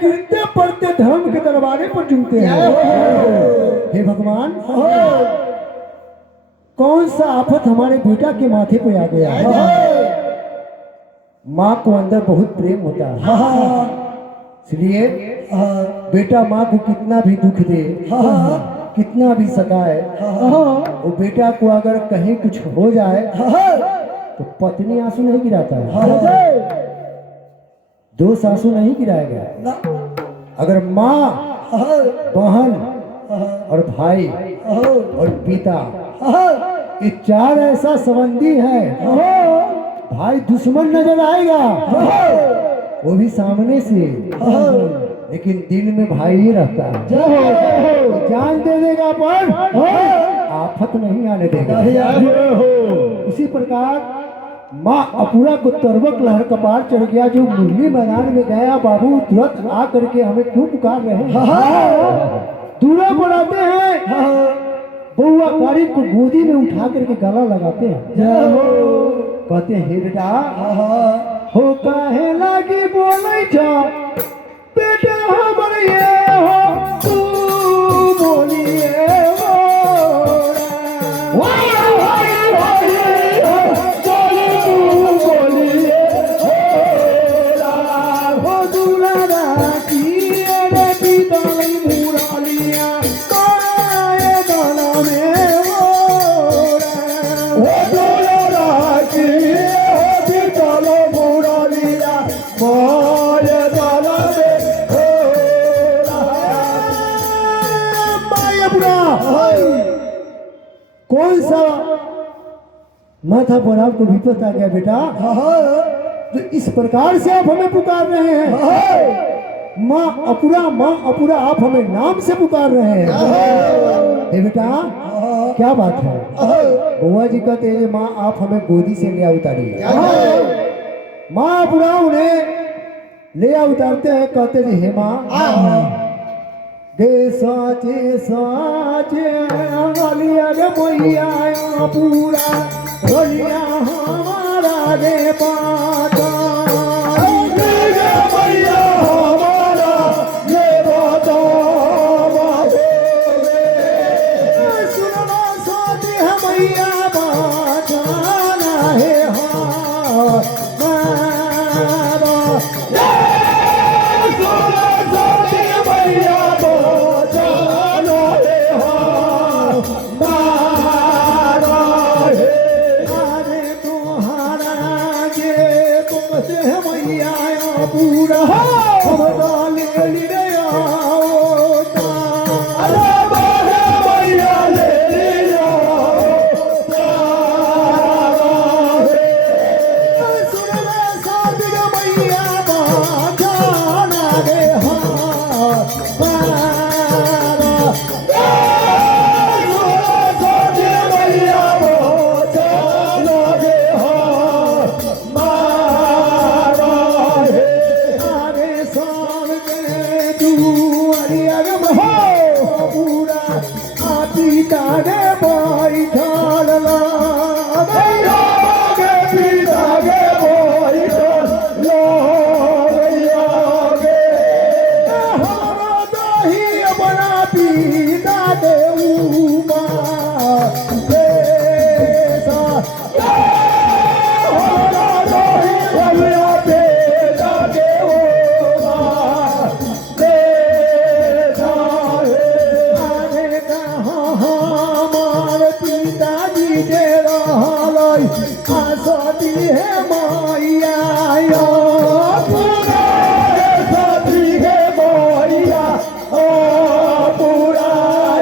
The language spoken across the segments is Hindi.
गिरते पड़ते धर्म के दरबारे पर झूमते हैं। हे भगवान, कौन सा आफत हमारे बेटा के माथे पे आ गया है। माँ को अंदर बहुत प्रेम होता है, इसलिए बेटा माँ को कितना भी दुख दे, कितना भी सताए, वो बेटा को अगर कहीं कुछ हो जाए तो पत्नी आंसू नहीं गिराता है, दोस्त आंसू नहीं गिराएगा। अगर माँ, बहन और भाई और पिता, ये चार ऐसा संबंधी है, भाई दुश्मन नजर आएगा वो भी सामने से, लेकिन दिल में भाई ही रहता है। जान दे देगा पर आफत नहीं आने देगा। उसी प्रकार माँ अपूरा को तरवक लहर कपार चढ़ गया, जो मुरली मैदान में गया। बाबू तुरंत आ करके हमें क्यों पुकार रहे हैं? दूल्हा बुलाते हैं, बउआ कारी को गोदी में उठा करके गला लगाते हैं, कहते हैं हे बेटा हो काहे लागी बोले जा बेटा हमर ये हो तू बोलिए कौन सा माथा पर आपको विपत आ गया बेटा, तो इस प्रकार से आप हमें पुकार रहे हैं। माँ अपूरा आप हमें नाम से पुकार रहे हैं। हे बेटा क्या बात है? बुआ जी कहते हैं माँ आप हमें गोदी से ले उतारिए। माँ अपूरा उन्हें ले उतारते हैं, कहते जी हे माँ दे साचे साचे गलिया रे मैया पूरा गलिया हमारा रे पाता मैया हमारा ये बाता सुनना साथी मैया बाजाना है पूरा हम ले ले पूरा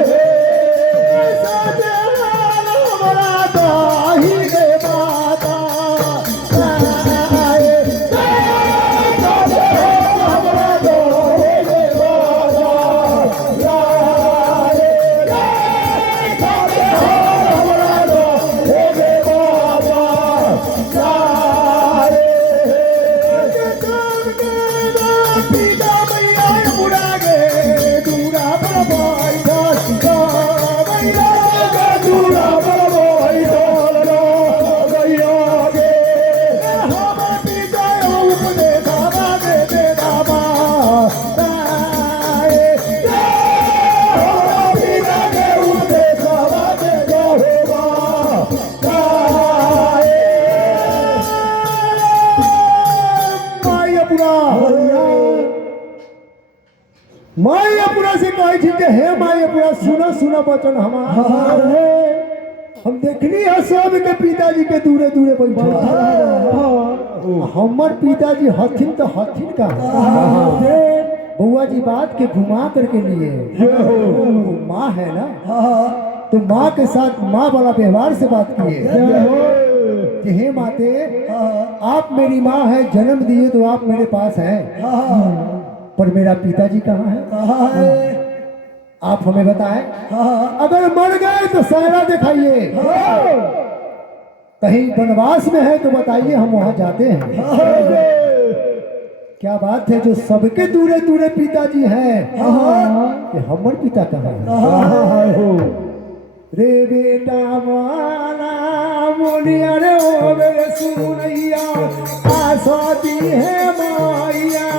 माई अपना से कहे थी कि हे माई अपना सुना सुना वचन हमारे हम देखनी है सब के पिताजी के दूरे दूरे बैठे हमर पिताजी हथिन तो हथिन का बुआ जी बात के घुमा करके लिए माँ है ना तो माँ के साथ माँ वाला व्यवहार से बात किए कि हे माते आप मेरी माँ है, जन्म दिए तो आप मेरे पास हैं, पर मेरा पिताजी कहाँ है? आप हमें बताएं। अगर मर गए तो सहरा दिखाइए, कहीं वनवास में है तो बताइए, हम वहां जाते हैं। क्या बात है, जो सबके दूरे दूरे पिताजी हैं, कि हमर पिता कहाँ है? रे बेटा माना बोलिया रे ओ मेरे सुनैया, आसाती है माइया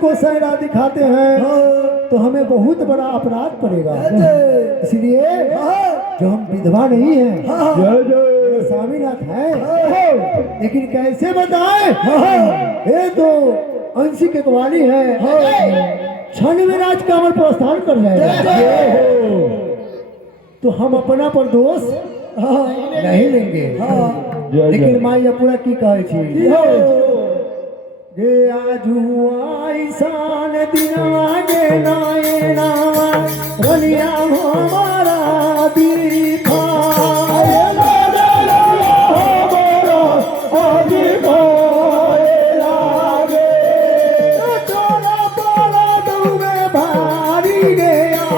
को सहरा दिखाते हैं तो हमें बहुत बड़ा अपराध पड़ेगा। इसलिए जो हम विधवा नहीं है, स्वामीनाथ है, लेकिन कैसे बताएं? ये तो अंशी के ग्वाली है, क्षण में राज कमल प्रस्थान कर जाएगा, तो हम अपना पर दोष नहीं लेंगे। लेकिन माई अपना की कहे थी, गे आजू आईसान दिनवा गे नायना रनिया हमारा दीपा भारी गया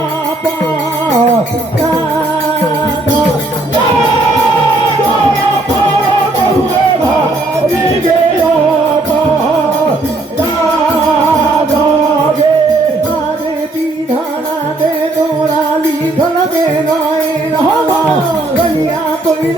कोई